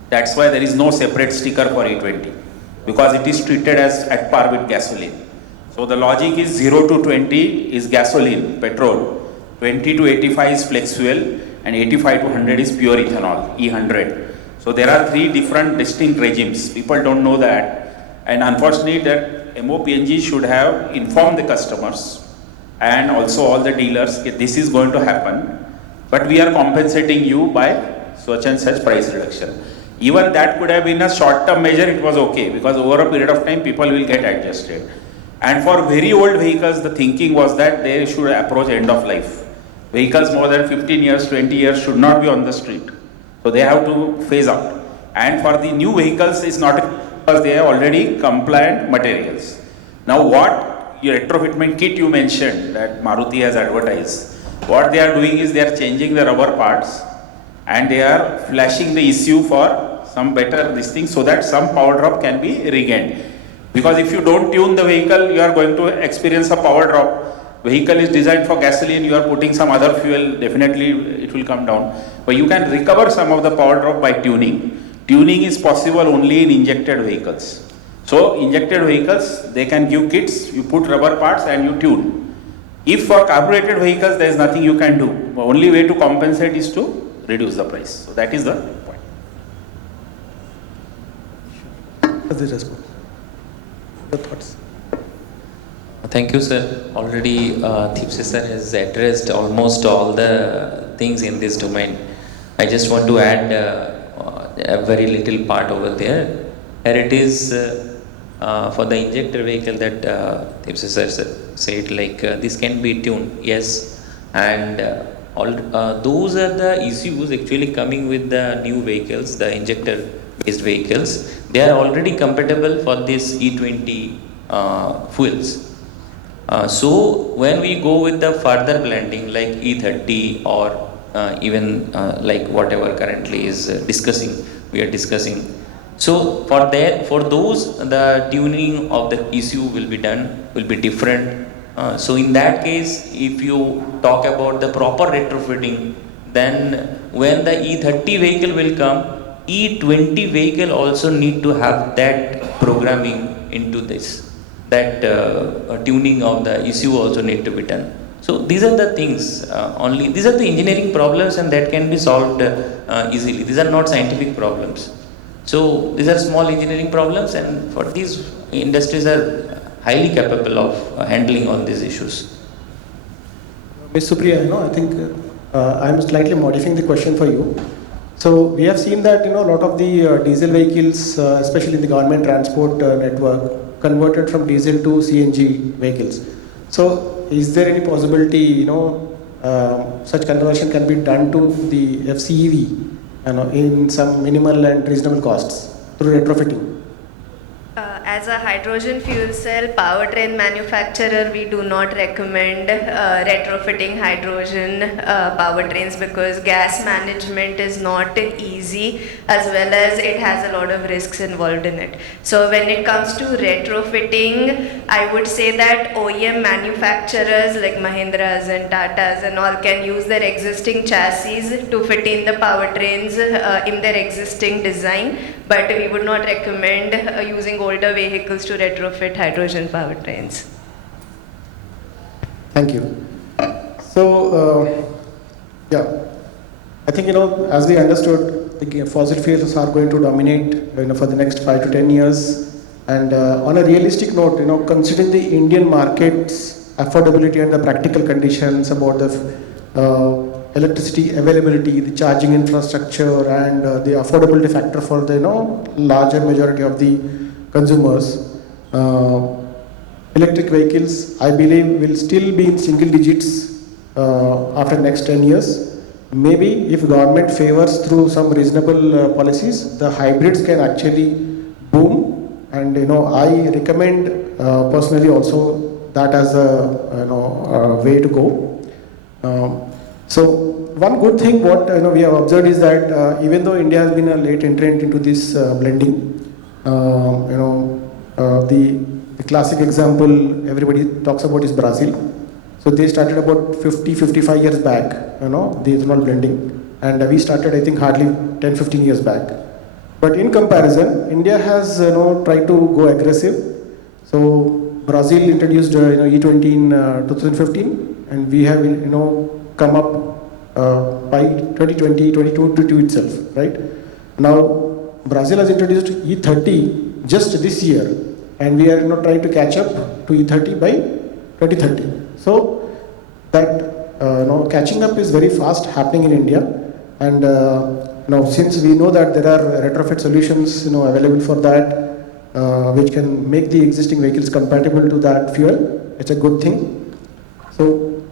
that's why there is no separate sticker for E20. Because it is treated as at par with gasoline. So the logic is 0 to 20 is gasoline, petrol, 20 to 85 is flex fuel, and 85 to 100 is pure ethanol, E100. So there are three different distinct regimes. People don't know that, and unfortunately that MOPNG should have informed the customers and also all the dealers that this is going to happen, but we are compensating you by such and such price reduction. Even that could have been a short-term measure, it was okay, because over a period of time people will get adjusted. And for very old vehicles, the thinking was that they should approach end of life. Vehicles more than 15 years, 20 years should not be on the street. So they have to phase out. And for the new vehicles, it's not because they are already compliant materials. Now what your retrofitment kit you mentioned that Maruti has advertised, what they are doing is they are changing the rubber parts and they are flashing the issue for some better this thing so that some power drop can be regained. Because if you don't tune the vehicle, you are going to experience a power drop. Vehicle is designed for gasoline, you are putting some other fuel, definitely it will come down. But you can recover some of the power drop by tuning. Tuning is possible only in injected vehicles. So injected vehicles, they can give kits, you put rubber parts and you tune. If for carbureted vehicles, there is nothing you can do. The only way to compensate is to reduce the price. So that is the point. Your thoughts? Thank you, sir. Already, Thipse sir has addressed almost all the things in this domain. I just want to add a very little part over there. Here it is for the injector vehicle that Thipse sir said, like this can be tuned, yes, and those are the issues actually coming with the new vehicles, the injector-based vehicles. They are already compatible for this E20 fuels. So when we go with the further blending like E30 or even like whatever currently is we are discussing. So for those, the tuning of the ECU will be done, will be different. So in that case, if you talk about the proper retrofitting, then when the E30 vehicle will come, E20 vehicle also need to have that programming into this. That tuning of the ECU also need to be done. So these are the things these are the engineering problems and that can be solved easily. These are not scientific problems. So these are small engineering problems, and for these industries are highly capable of handling all these issues. Ms. Supriya, I think I'm slightly modifying the question for you. So we have seen that a lot of the diesel vehicles, especially in the government transport network, converted from diesel to CNG vehicles. So, is there any possibility, such conversion can be done to the FCEV, in some minimal and reasonable costs through retrofitting? As a hydrogen fuel cell powertrain manufacturer, we do not recommend retrofitting hydrogen powertrains because gas management is not easy, as well as it has a lot of risks involved in it. So when it comes to retrofitting, I would say that OEM manufacturers like Mahindras and Tatas and all can use their existing chassis to fit in the powertrains in their existing design, but we would not recommend using older vehicles to retrofit hydrogen powertrains. Thank you. So, I think, as we understood, the fossil fuels are going to dominate, for the next 5 to 10 years. And on a realistic note, considering the Indian market's affordability and the practical conditions about the electricity availability, the charging infrastructure, and the affordability factor for the larger majority of the consumers, electric vehicles, I believe, will still be in single digits after next 10 years. Maybe if government favors through some reasonable policies, the hybrids can actually boom. And I recommend personally also that as a way to go. So one good thing what we have observed is that even though India has been a late entrant into this blending, the classic example everybody talks about is Brazil. So they started about 50-55 years back, the ethanol blending, and we started I think hardly 10-15 years back. But in comparison, India has tried to go aggressive. So Brazil introduced E20 in 2015, and we have come up by 2020, 2022 itself, right? Now, Brazil has introduced E30 just this year, and we are trying to catch up to E30 by 2030. So, that catching up is very fast happening in India, and now since we know that there are retrofit solutions available for that, which can make the existing vehicles compatible to that fuel, it's a good thing. So,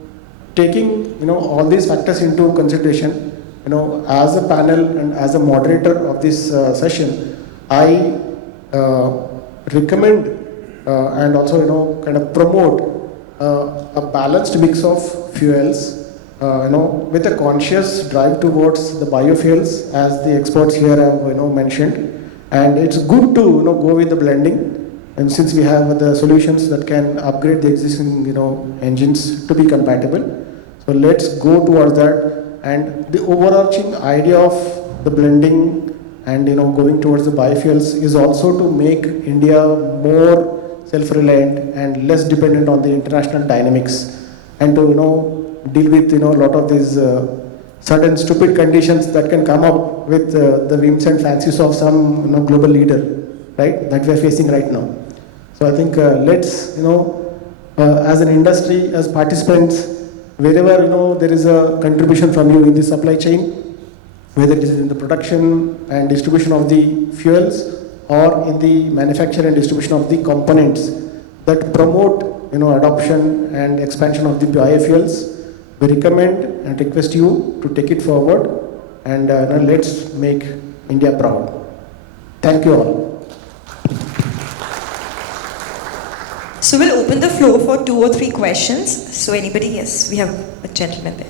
taking all these factors into consideration, as a panel and as a moderator of this session, I recommend and also kind of promote a balanced mix of fuels, with a conscious drive towards the biofuels, as the experts here have mentioned. And it's good to go with the blending, and since we have the solutions that can upgrade the existing engines to be compatible. So let's go towards that, and the overarching idea of the blending and going towards the biofuels is also to make India more self-reliant and less dependent on the international dynamics, and to deal with a lot of these certain stupid conditions that can come up with the whims and fancies of some global leader, right, that we are facing right now. So I think let's as an industry, as participants, wherever there is a contribution from you in the supply chain, whether it is in the production and distribution of the fuels or in the manufacture and distribution of the components that promote adoption and expansion of the biofuels, we recommend and request you to take it forward, and let's make India proud. Thank you all. So we'll open the floor for 2 or 3 questions. So anybody? Yes, we have a gentleman there.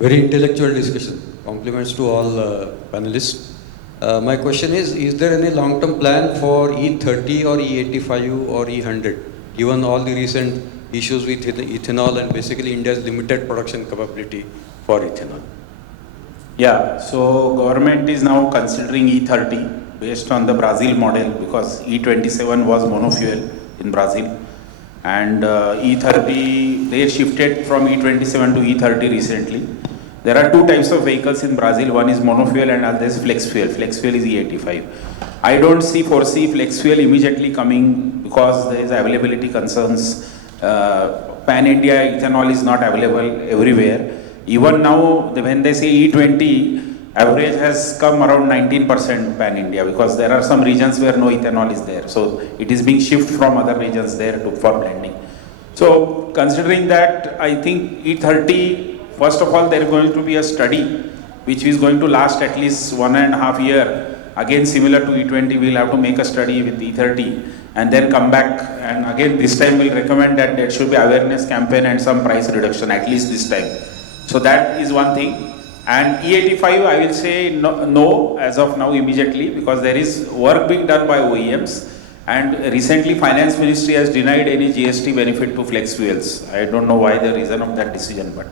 Very intellectual discussion. Compliments to all panelists. My question is there any long-term plan for E30 or E85 or E100, given all the recent issues with ethanol and basically India's limited production capability for ethanol? Yeah, so government is now considering E30 based on the Brazil model, because E27 was monofuel in Brazil, and E30, they shifted from E27 to E30 recently. There are 2 types of vehicles in Brazil. One is monofuel and other is flex fuel. Flex fuel is E85. I don't foresee flex fuel immediately coming because there is availability concerns pan-India ethanol is not available everywhere. Even now, when they say E20, average has come around 19% pan-India because there are some regions where no ethanol is there. So it is being shifted from other regions there for blending. So considering that, I think E30, first of all, there is going to be a study which is going to last at least 1.5 years. Again, similar to E20, we'll have to make a study with E30 and then come back, and again this time we'll recommend that there should be awareness campaign and some price reduction at least this time. So that is one thing. And E85, I will say no as of now immediately, because there is work being done by OEMs, and recently Finance Ministry has denied any GST benefit to flex fuels. I don't know why the reason of that decision, but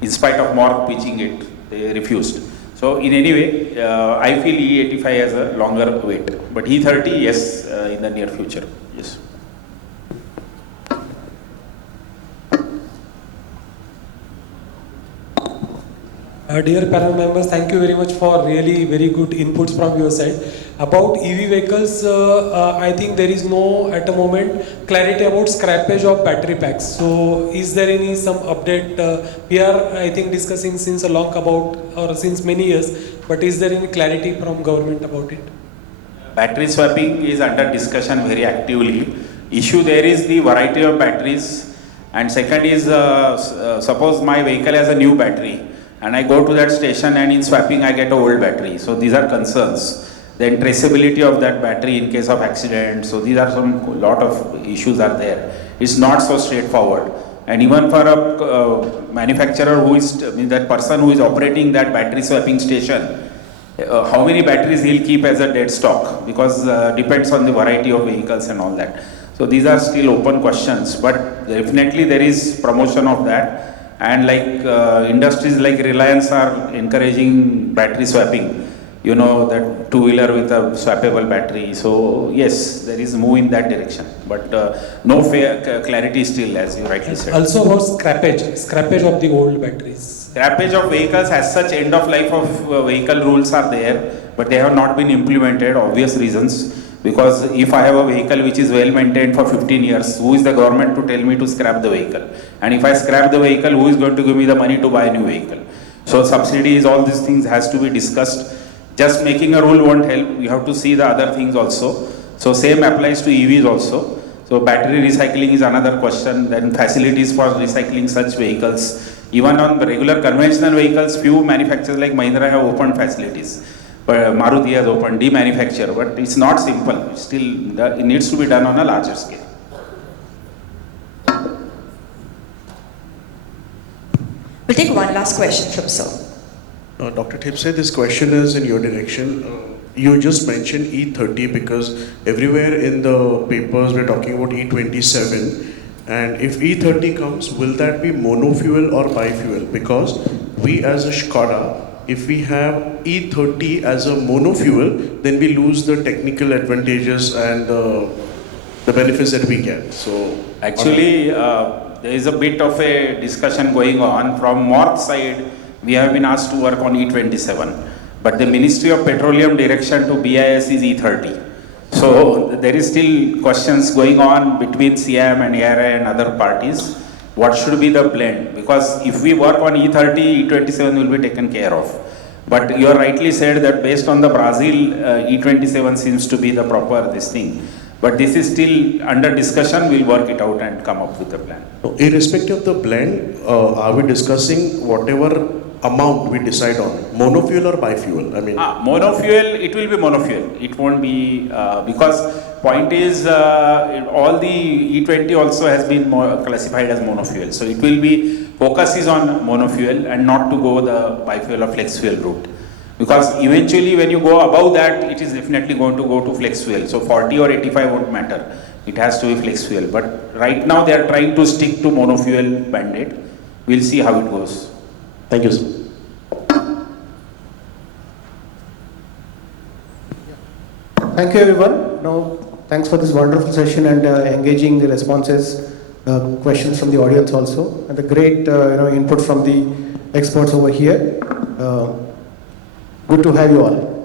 in spite of MORC pitching it, they refused. So in any way, I feel E85 has a longer wait, but E30, yes, in the near future, yes. Dear panel members, thank you very much for really very good inputs from your side. About EV vehicles, I think there is no, at the moment, clarity about scrappage of battery packs. So is there any some update? We are, I think, discussing since a long about, or since many years, but is there any clarity from government about it? Battery swapping is under discussion very actively. Issue there is the variety of batteries, and second is suppose my vehicle has a new battery and I go to that station and in swapping I get an old battery. So these are concerns. Then traceability of that battery in case of accident. So these are some lot of issues are there. It's not so straightforward. And even for a manufacturer who is, that person who is operating that battery swapping station, how many batteries he'll keep as a dead stock, because depends on the variety of vehicles and all that. So these are still open questions, but definitely there is promotion of that. And like industries like Reliance are encouraging battery swapping, you know, that two-wheeler with a swappable battery. So yes, there is move in that direction, but no fair clarity still, as you rightly said. Also about scrappage of the old batteries. Scrappage of vehicles as such, end of life of vehicle rules are there, but they have not been implemented, obvious reasons. Because if I have a vehicle which is well maintained for 15 years, who is the government to tell me to scrap the vehicle? And if I scrap the vehicle, who is going to give me the money to buy a new vehicle? So subsidies, all these things has to be discussed. Just making a rule won't help. You have to see the other things also. So same applies to EVs also. So battery recycling is another question. Then facilities for recycling such vehicles. Even on regular conventional vehicles, few manufacturers like Mahindra have opened facilities. But Maruti has opened demanufacture, but it's not simple. It's still, it needs to be done on a larger scale. We'll take one last question from Sir. Dr. Thipse, this question is in your direction. You just mentioned E30 because everywhere in the papers we're talking about E27. And if E30 comes, will that be monofuel or bifuel? Because we as a Skoda, if we have E30 as a monofuel, then we lose the technical advantages and the benefits that we get. So actually, there is a bit of a discussion going on from MORC side. We have been asked to work on E27, but the Ministry of Petroleum direction to BIS is E30. So there is still questions going on between SIAM and ARI and other parties. What should be the blend? Because if we work on E30, E27 will be taken care of. But you are rightly said that based on the Brazil, E27 seems to be the proper this thing. But this is still under discussion. We'll work it out and come up with a plan. Irrespective of the blend, are we discussing whatever amount we decide on, monofuel or bifuel? I mean, monofuel, it will be monofuel. It won't be, because point is all the E20 also has been classified as monofuel. So it will be, focus is on monofuel and not to go the bifuel or flex fuel route. Because eventually when you go above that, it is definitely going to go to flex fuel. So 40 or 85 won't matter. It has to be flex fuel. But right now they are trying to stick to monofuel mandate. We'll see how it goes. Thank you, sir. Thank you, everyone. Now, thanks for this wonderful session and engaging the responses, questions from the audience also, and the great input from the experts over here. Good to have you all.